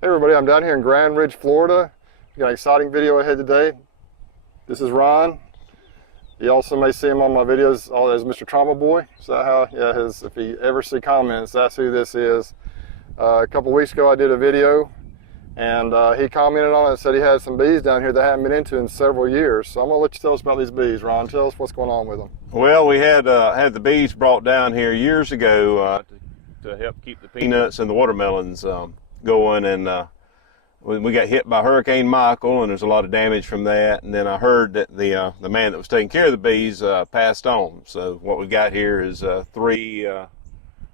Hey everybody, I'm down here in Grand Ridge, Florida. We got an exciting video ahead today. This is Ron. You also may see him on my videos as Mr. Traumaboyy. Is that how? Yeah, if you ever see comments, that's who this is. A couple weeks ago I did a video and he commented on it and said he had some bees down here that I haven't been into in several years. So I'm gonna let you tell us about these bees, Ron. Tell us what's going on with them. Well, we had the bees brought down here years ago to help keep the peanuts and the watermelons going, and we got hit by Hurricane Michael, and there's a lot of damage from that. And then I heard that the man that was taking care of the bees passed on. So what we got here is 3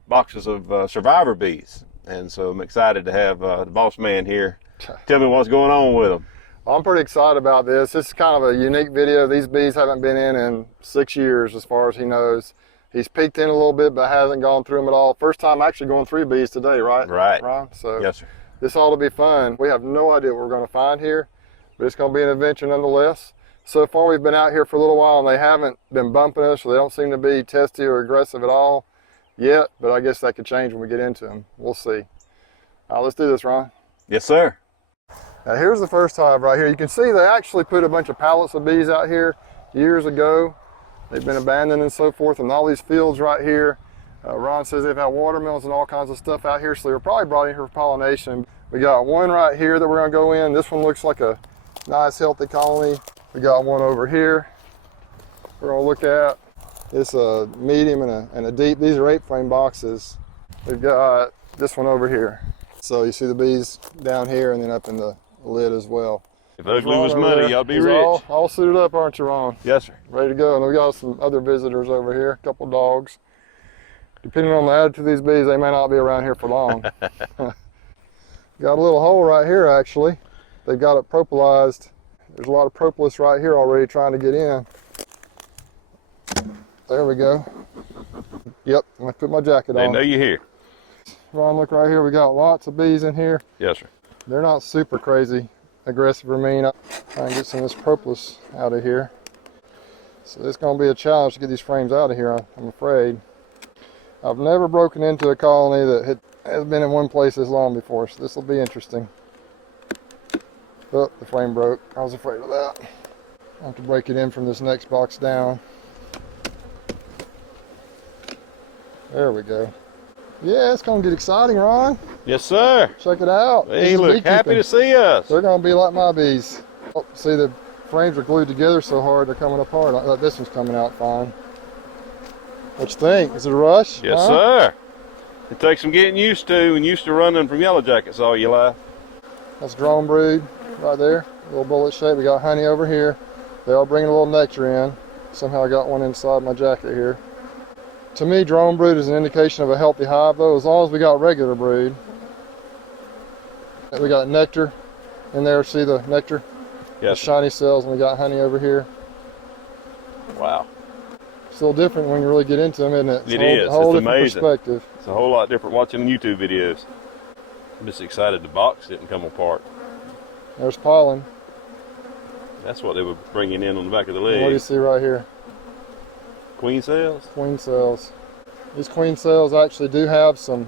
boxes of survivor bees, and so I'm excited to have the boss man here tell me what's going on with them. I'm pretty excited about this. This is kind of a unique video. These bees haven't been in 6 years as far as he knows. He's peeked in a little bit, but hasn't gone through them at all. First time actually going through bees today, right? Right. Ron? So yes, sir. This ought to be fun. We have no idea what we're going to find here, but it's going to be an adventure nonetheless. So far we've been out here for a little while and they haven't been bumping us, so they don't seem to be testy or aggressive at all yet, but I guess that could change when we get into them. We'll see. All right, let's do this, Ron. Yes, sir. Now here's the first hive right here. You can see they actually put a bunch of pallets of bees out here years ago. They've been abandoned and so forth, and all these fields right here. Ron says they've had watermelons and all kinds of stuff out here, so they were probably brought in here for pollination. We got one right here that we're gonna go in. This one looks like a nice healthy colony. We got one over here we're gonna look at. It's a medium and a deep. These are 8-frame boxes. We've got this one over here. So you see the bees down here and then up in the lid as well. If ugly was money, y'all be rich. All suited up, aren't you, Ron? Yes, sir. Ready to go. And we got some other visitors over here, a couple dogs. Depending on the attitude of these bees, they may not be around here for long. Got a little hole right here, actually. They've got it propolized. There's a lot of propolis right here already trying to get in. There we go. Yep, I'm gonna put my jacket on. They know you're here. Ron, look right here. We got lots of bees in here. Yes, sir. They're not super crazy, aggressive or mean. Try and get some of this propolis out of here. So it's gonna be a challenge to get these frames out of here, I'm afraid. I've never broken into a colony that has been in one place this long before, so this will be interesting. Oh, the frame broke. I was afraid of that. I'll have to break it in from this next box down. There we go. Yeah, it's gonna get exciting, Ron. Yes, sir. Check it out. They look happy to see us. They're gonna be like my bees. Oh, see, the frames are glued together so hard they're coming apart. This one's coming out fine. What you think? Is it a rush? Yes, sir. It takes some getting used to, and used to running from yellow jackets all your life. That's drone brood right there, a little bullet shape. We got honey over here. They are bringing a little nectar in. Somehow I got one inside my jacket here. To me, drone brood is an indication of a healthy hive, though, as long as we got regular brood. We got nectar in there. See the nectar? Yes. The shiny cells, and we got honey over here. Wow. It's a little different when you really get into them, isn't it? It is. A whole it's different amazing. perspective. It's a whole lot different watching YouTube videos. I'm just excited the box didn't come apart. There's pollen. That's what they were bringing in on the back of the And what do you leg. see right here? Queen cells? Queen cells. These queen cells actually do have some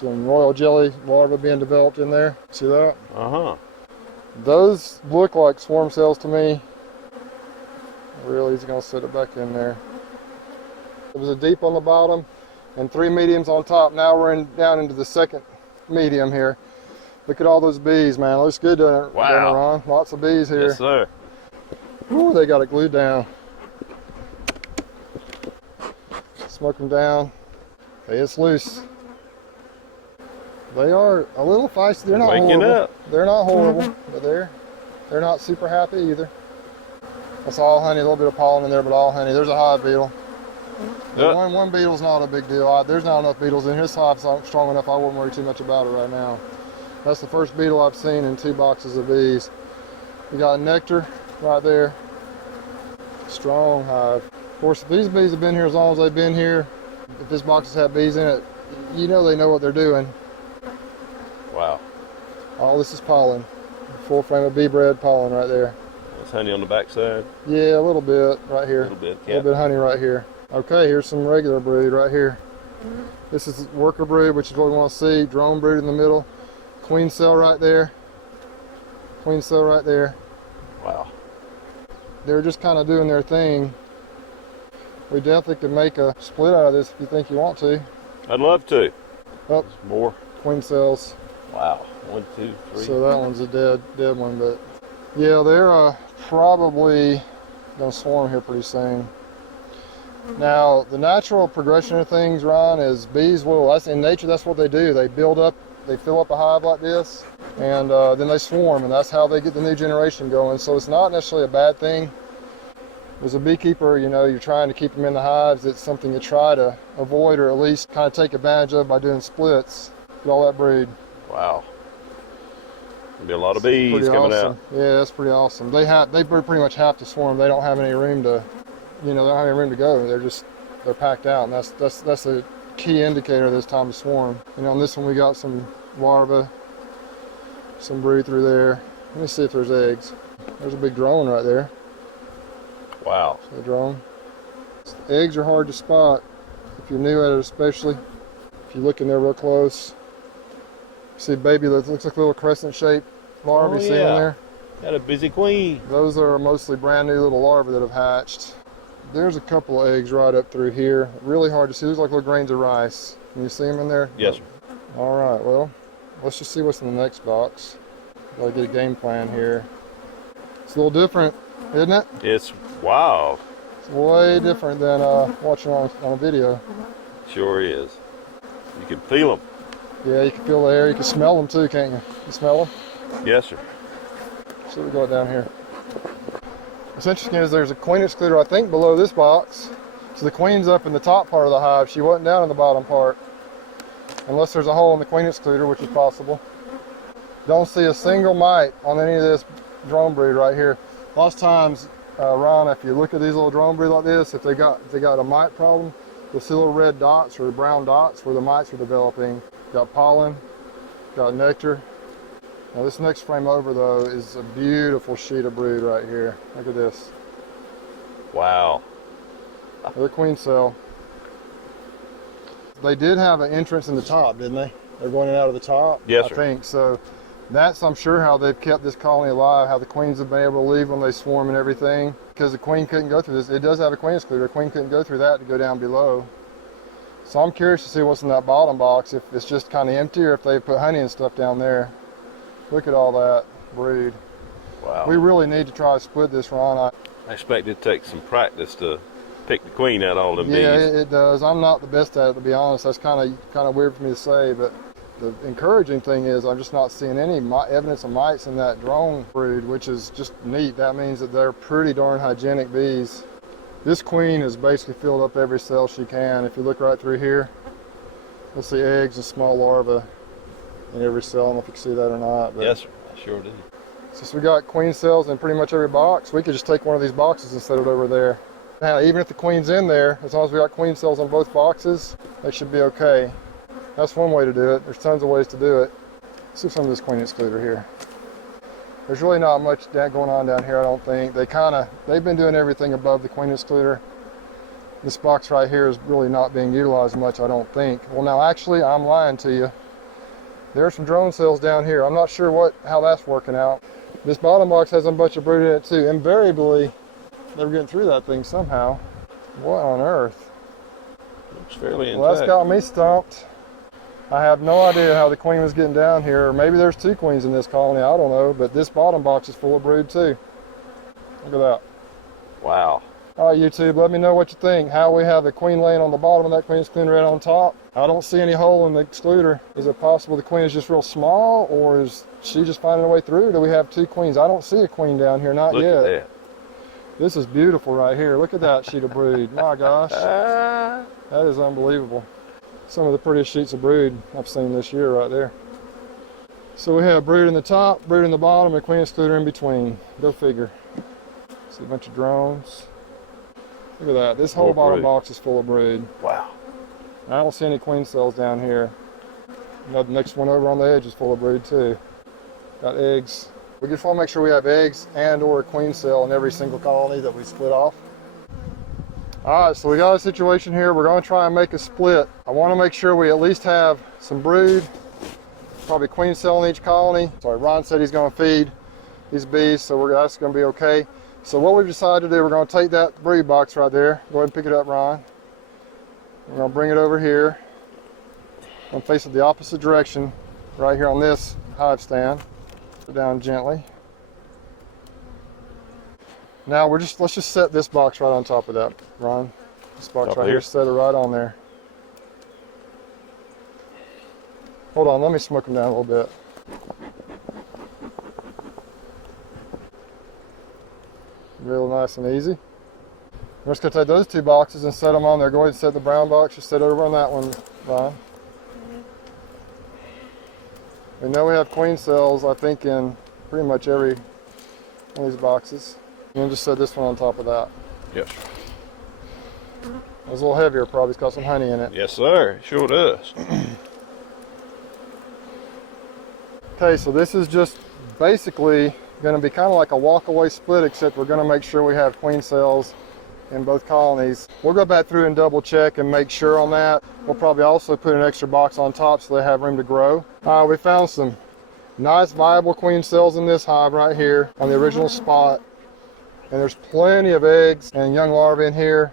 royal jelly larvae being developed in there. See that? Uh-huh. Those look like swarm cells to me. Really, he's gonna set it back in there. It was a deep on the bottom and 3 mediums on top. Now we're down into the second medium here. Look at all those bees, man. Looks good doing it, Wow. Ron. Lots of bees here. Yes, sir. Ooh, they got it glued down. Smoke them down. Okay, it's loose. They are a little feisty. They're not Waking horrible. up. They're not horrible, but they're not super happy either. That's all honey, a little bit of pollen in there, but all honey. There's a hive beetle. Yep. One beetle's not a big deal. There's not enough beetles in here. This hive's strong enough I wouldn't worry too much about it right now. That's the first beetle I've seen in 2 boxes of bees. We got nectar right there. Strong hive. Of course, if these bees have been here as long as they've been here, if this box has had bees in it, you know they know what they're doing. Wow. All this is pollen. Full frame of bee bread pollen right there. There's honey on the back side. Yeah, a little bit right here. A little bit. A little bit of honey right here. Okay, here's some regular brood right here. This is worker brood, which is what we want to see. Drone brood in the middle. Queen cell right there. Queen cell right there. Wow. They're just kind of doing their thing. We definitely could make a split out of this if you think you want to. I'd love to. Oh, More. queen cells. Wow. 1, 2, 3. So that one's a dead one, but yeah, they're probably gonna swarm here pretty soon. Now, the natural progression of things, Ron, is bees will, that's in nature, that's what they do. They build up, they fill up a hive like this, and then they swarm, and that's how they get the new generation going. So it's not necessarily a bad thing. As a beekeeper, you know, you're trying to keep them in the hives. It's something you try to avoid, or at least kind of take advantage of by doing splits. Get all that brood. Wow. There'll be a lot of bees coming awesome. out. Yeah, that's pretty awesome. They pretty much have to swarm. They don't have any room to, you know, they don't have any room to go. They're packed out, and that's a key indicator that it's time to swarm. You know, on this one we got some larvae, some brood through there. Let me see if there's eggs. There's a big drone right there. Wow. See the drone? Eggs are hard to spot if you're new at it, especially if you look in there real close. See a baby that looks like a little crescent shaped larvae. Oh, See in yeah. there? Got a busy queen. Those are mostly brand new little larvae that have hatched. There's a couple of eggs right up through here. Really hard to see. Those look like little grains of rice. Can you see them in there? Yes, sir. All right, well, let's just see what's in the next box. Gotta get a game plan here. It's a little different, isn't it? It's wow. It's way different than watching on a video. Sure is. You can feel them. Yeah, you can feel the air. You can smell them too, can't you? You smell them? Yes, sir. So we got down here. What's interesting is there's a queen excluder, I think, below this box. So the queen's up in the top part of the hive. She wasn't down in the bottom part. Unless there's a hole in the queen excluder, which is possible. Don't see a single mite on any of this drone brood right here. Lots of times, Ron, if you look at these little drone brood like this, if they got a mite problem, you'll see little red dots or brown dots where the mites are developing. Got pollen, got nectar. Now this next frame over though is a beautiful sheet of brood right here. Look at this. Wow. Another queen cell. They did have an entrance in the top, didn't they? They're going in out of the top? Yes, sir. I think so. That's, I'm sure, how they've kept this colony alive, how the queens have been able to leave when they swarm and everything. Because the queen couldn't go through this. It does have a queen excluder. The queen couldn't go through that to go down below. So I'm curious to see what's in that bottom box, if it's just kind of empty or if they put honey and stuff down there. Look at all that brood. Wow. We really need to try to split this, Ron. I expect it takes some practice to pick the queen out of all them Yeah, bees. it does. I'm not the best at it, to be honest. That's kind of weird for me to say, but the encouraging thing is I'm just not seeing any evidence of mites in that drone brood, which is just neat. That means that they're pretty darn hygienic bees. This queen has basically filled up every cell she can. If you look right through here, you'll see eggs and small larvae in every cell. I don't know if you can see that or not. But Yes, sir. I sure do. since we got queen cells in pretty much every box, we could just take one of these boxes and set it over there. Now, even if the queen's in there, as long as we got queen cells on both boxes, they should be okay. That's one way to do it. There's tons of ways to do it. Let's see some of this queen excluder here. There's really not much going on down here, I don't think. They've been doing everything above the queen excluder. This box right here is really not being utilized much, I don't think. Well, now actually, I'm lying to you. There's some drone cells down here. I'm not sure how that's working out. This bottom box has a bunch of brood in it too. Invariably, they're getting through that thing somehow. What on earth? Looks fairly intact. Well, that's got me stumped. I have no idea how the queen was getting down here. Or maybe there's two queens in this colony, I don't know. But this bottom box is full of brood too. Look at that. Wow. All right, YouTube, let me know what you think. How we have the queen laying on the bottom and that queen excluder right on top. I don't see any hole in the excluder. Is it possible the queen is just real small, or is she just finding her way through? Do we have two queens? I don't see a queen down here, not Look yet. at that. This is beautiful right here. Look at that sheet of brood. My gosh, that is unbelievable. Some of the prettiest sheets of brood I've seen this year right there. So we have brood in the top, brood in the bottom, and a queen excluder in between. Go figure. See a bunch of drones. Look at that. This whole More bottom brood. box is full of brood. Wow. I don't see any queen cells down here. The next one over on the edge is full of brood too. Got eggs. We just want to make sure we have eggs and or a queen cell in every single colony that we split off. All right, so we got a situation here. We're going to try and make a split. I want to make sure we at least have some brood probably queen cell in each colony. Sorry, Ron said he's going to feed these bees, so that's going to be okay. So what we've decided to do, we're going to take that brood box right there. Go ahead and pick it up, Ron. We're going to bring it over here. I'm going to face it the opposite direction right here on this hive stand. Put it down gently. Now let's just set this box right on top of that, Ron. This box right here, set it right on there. Hold on, let me smoke them down a little bit. Real nice and easy. We're just going to take those two boxes and set them on there. Go ahead and set the brown box. Just set over on that one, Ron. We know we have queen cells, I think, in pretty much every one of these boxes. And we'll just set this one on top of that. Yes. It's a little heavier, probably. It's got some honey in it. Yes, sir. It sure does. Okay, so this is just basically going to be kind of like a walk-away split, except we're going to make sure we have queen cells in both colonies. We'll go back through and double check and make sure on that. We'll probably also put an extra box on top so they have room to grow. We found some nice viable queen cells in this hive right here on the original spot. And there's plenty of eggs and young larvae in here.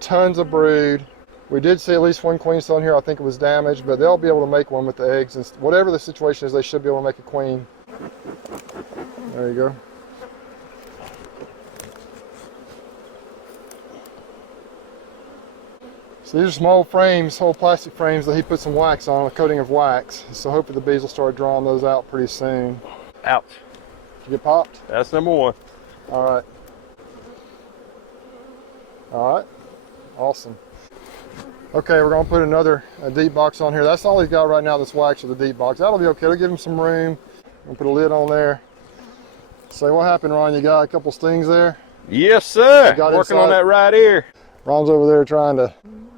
Tons of brood. We did see at least one queen cell in here. I think it was damaged, but they'll be able to make one with the eggs. And whatever the situation is, they should be able to make a queen. There you go. So these are small frames, whole plastic frames that he put some wax on, a coating of wax. So hopefully the bees will start drawing those out pretty soon. Ouch. Did you get popped? That's number one. All right. All right. Awesome. Okay, we're going to put another deep box on here. That's all he's got right now, this wax of the deep box. That'll be okay. It'll give him some room. We'll put a lid on there. So what happened, Ron? You got a couple stings there? Yes, sir. Working inside. on that right ear. Ron's over there trying to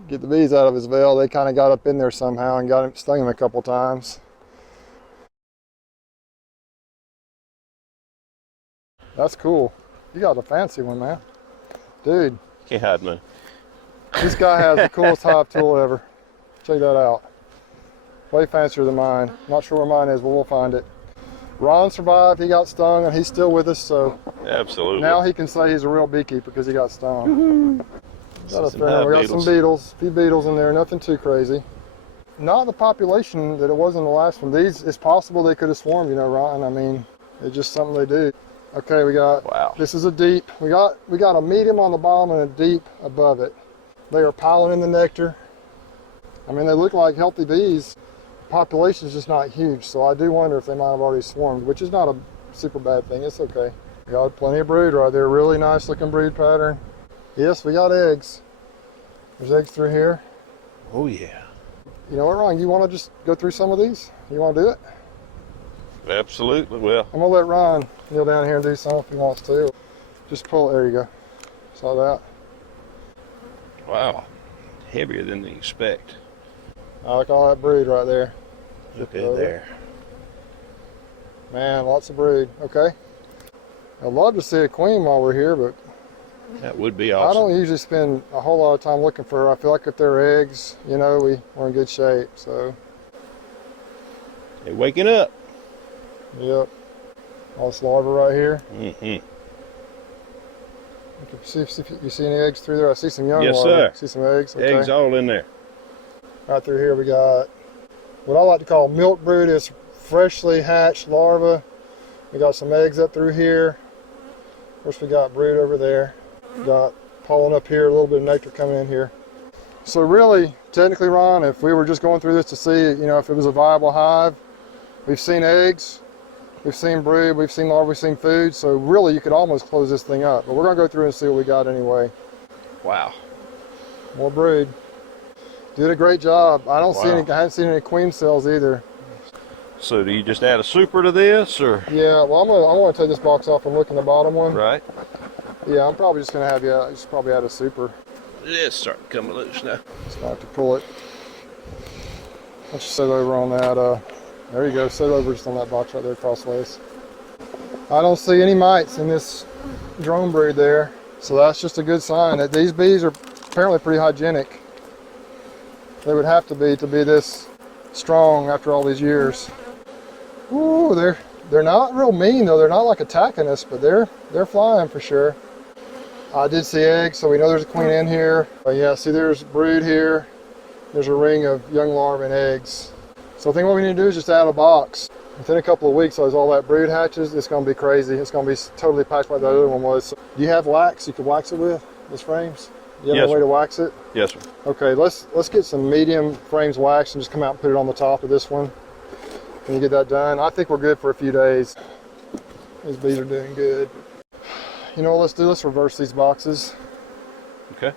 get the bees out of his veil. They kind of got up in there somehow and stung him a couple times. That's cool. You got a fancy one, man. Dude. Can't hide me. This guy has the coolest hive tool ever. Check that out. Way fancier than mine. Not sure where mine is, but we'll find it. Ron survived, he got stung, and he's still with us, so absolutely. Now he can say he's a real beekeeper because he got stung. We got some beetles, a few beetles in there, nothing too crazy. Not the population that it was in the last one. These, it's possible they could have swarmed, you know, Ron. I mean, it's just something they do. Okay, we got, wow. This is a deep. We got a medium on the bottom and a deep above it. They are piling in the nectar. I mean, they look like healthy bees. Population is just not huge, so I do wonder if they might have already swarmed, which is not a super bad thing. It's okay. We got plenty of brood right there. Really nice looking brood pattern. Yes, we got eggs. There's eggs through here. Oh yeah. You know what, Ron? You want to just go through some of these? You want to do it? Absolutely. Well, I'm gonna let Ron kneel down here and do some if he wants to. Just pull it. There you go. Saw that? Wow. Heavier than they expect. I like all that brood right there. Look at there. Man, lots of brood. Okay. I'd love to see a queen while we're here, but that would be awesome. I don't usually spend a whole lot of time looking for her. I feel like if they're eggs, you know, we're in good shape. So they're waking up. Yep. All this larva right here. Mm-hmm. See you see any eggs through there? I see some young yes, larvae. Sir. See some eggs? Okay. Eggs all in there. Right through here we got what I like to call milk brood. Is freshly hatched larvae. We got some eggs up through here. Of course we got brood over there. We got pollen up here, a little bit of nectar coming in here. So really, technically, Ron, if we were just going through this to see, you know, if it was a viable hive, we've seen eggs, we've seen brood, we've seen larvae, we've seen food. So really, you could almost close this thing up. But we're gonna go through and see what we got anyway. Wow. More brood. Did a great job. I haven't seen any queen cells either. So do you just add a super to this, or? Yeah, well, I'm gonna take this box off and look in the bottom one. Right. Yeah, I'm probably just gonna have just probably add a super. It's starting to come loose now. Just gonna have to pull it. Let's just sit over on that. There you go. Sit over just on that box right there crossways. I don't see any mites in this drone brood there, so that's just a good sign that these bees are apparently pretty hygienic. They would have to be this strong after all these years. Ooh, they're not real mean though. They're not like attacking us, but they're flying for sure. I did see eggs, so we know there's a queen in here. Yeah, see there's brood here. There's a ring of young larvae and eggs. So I think what we need to do is just add a box. Within a couple of weeks, as all that brood hatches, it's gonna be crazy. It's gonna be totally packed like that other one was. So, do you have wax you could wax it with, these frames? You have a way to wax it? Yes, sir. Okay, let's get some medium frames waxed and just come out and put it on the top of this one. Can you get that done? I think we're good for a few days. These bees are doing good. You know what let's do? Let's reverse these boxes. Okay.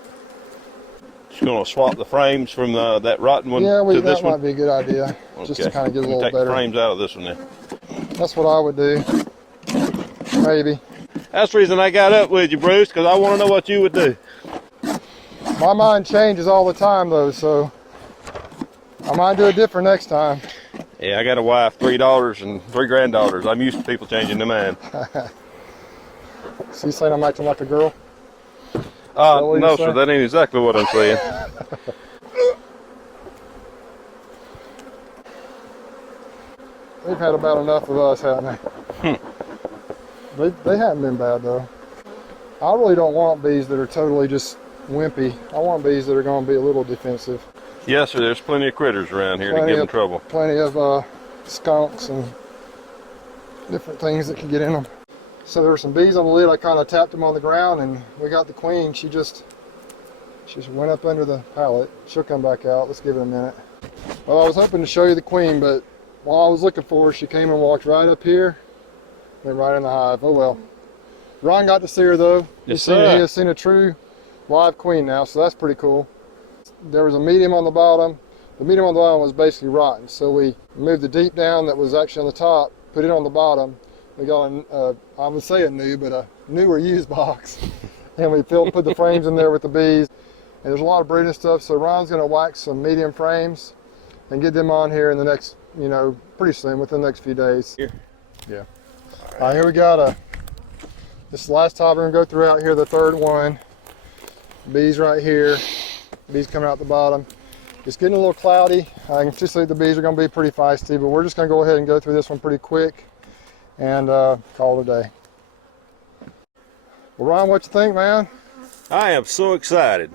Just gonna swap the frames from that rotten one Yeah, to this that might one. be a good idea. Okay. Just to kind of get a little take better. the frames out of this one then. That's what I would do. Maybe. That's the reason I got up with you, Bruce, because I want to know what you would do. My mind changes all the time though, so I might do it different next time. Yeah, I got a wife, 3 daughters, and 3 granddaughters. I'm used to people changing their mind. So you saying I'm acting like a girl? No, sir, that ain't exactly what I'm saying. They've had about enough of us, haven't they? They haven't been bad though. I really don't want bees that are totally just wimpy. I want bees that are going to be a little defensive. Yes, sir, there's plenty of critters around here to give them trouble. Plenty of skunks and different things that can get in them. So there were some bees on the lid. I kind of tapped them on the ground and we got the queen. She just went up under the pallet. She'll come back out. Let's give it a minute. Well, I was hoping to show you the queen, but while I was looking for her, she came and walked right up here, went right in the hive. Oh well. Ron got to see her though. Yes, He has seen a true live queen now, so that's pretty cool. There was a medium on the bottom. The medium on the bottom was basically rotten, so we moved the deep down that was actually on the top, put it on the bottom. We got I would say a new, but a newer used box. And we put the frames in there with the bees. And there's a lot of brooding stuff, so Ron's gonna wax some medium frames and get them on here in the next, pretty soon, within the next few days. Here. Yeah. All right, here we got this is the last time we're gonna go through out here, the third one. Bees right here, bees coming out the bottom. It's getting a little cloudy. I can just see the bees are gonna be pretty feisty, but we're just gonna go ahead and go through this one pretty quick and call it a day. Well, Ron, what you think, man? I am so excited.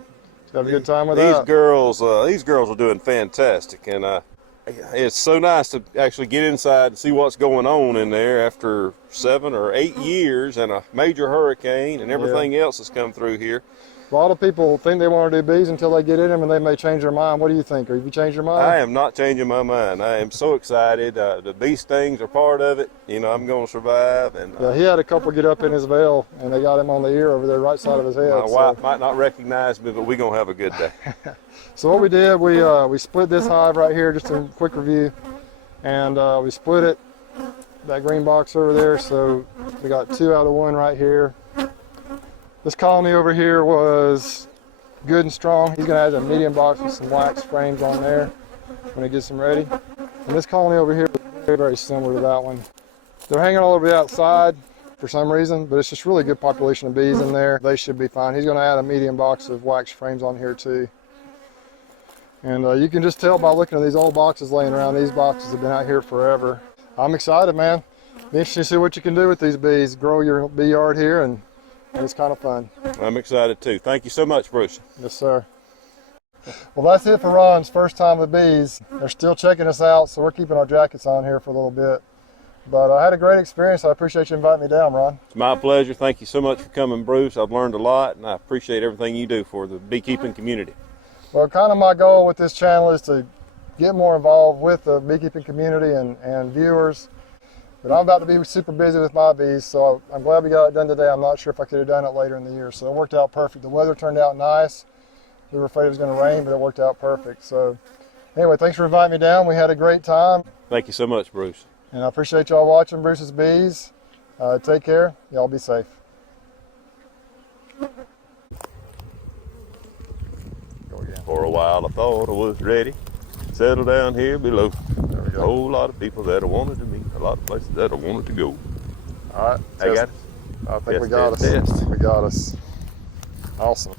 Have a good time with These that. girls are doing fantastic, and it's so nice to actually get inside and see what's going on in there after 7 or 8 years and a major hurricane and everything else that's come through here. A lot of people think they want to do bees until they get in them, and they may change their mind. What do you think? Have you changed your mind? I am not changing my mind. I am so excited. The bee stings are part of it. I'm going to survive. And yeah, he had a couple get up in his veil, and they got him on the ear over there, right side of his head. My wife might not recognize me, but we're going to have a good day. So what we did, we split this hive right here, just a quick review, and we split it, that green box over there, so we got 2 out of 1 right here. This colony over here was good and strong. He's gonna add a medium box with some wax frames on there when he gets them ready. And this colony over here is very, very similar to that one. They're hanging all over the outside for some reason, but it's just really good population of bees in there. They should be fine. He's gonna add a medium box of wax frames on here too. And you can just tell by looking at these old boxes laying around, these boxes have been out here forever. I'm excited, man. Be interesting to see what you can do with these bees. Grow your bee yard here, and it's kind of fun. I'm excited too. Thank you so much, Bruce. Yes, sir. Well, that's it for Ron's first time with bees. They're still checking us out, so we're keeping our jackets on here for a little bit. But I had a great experience. I appreciate you inviting me down, Ron. It's my pleasure. Thank you so much for coming, Bruce. I've learned a lot, and I appreciate everything you do for the beekeeping community. Well, kind of my goal with this channel is to get more involved with the beekeeping community and viewers. But I'm about to be super busy with my bees, so I'm glad we got it done today. I'm not sure if I could have done it later in the year, so it worked out perfect. The weather turned out nice. We were afraid it was going to rain, but it worked out perfect. So anyway, thanks for inviting me down. We had a great time. Thank you so much, Bruce. And I appreciate y'all watching Bruce's Bees. Take care. Y'all be safe. Go again. For a while I thought I was ready. Settle down here below. There we A go. whole lot of people that I wanted to meet, a lot of places that I wanted to go. All right. I got it. I think we Test, got test, us. test. We got us. Awesome.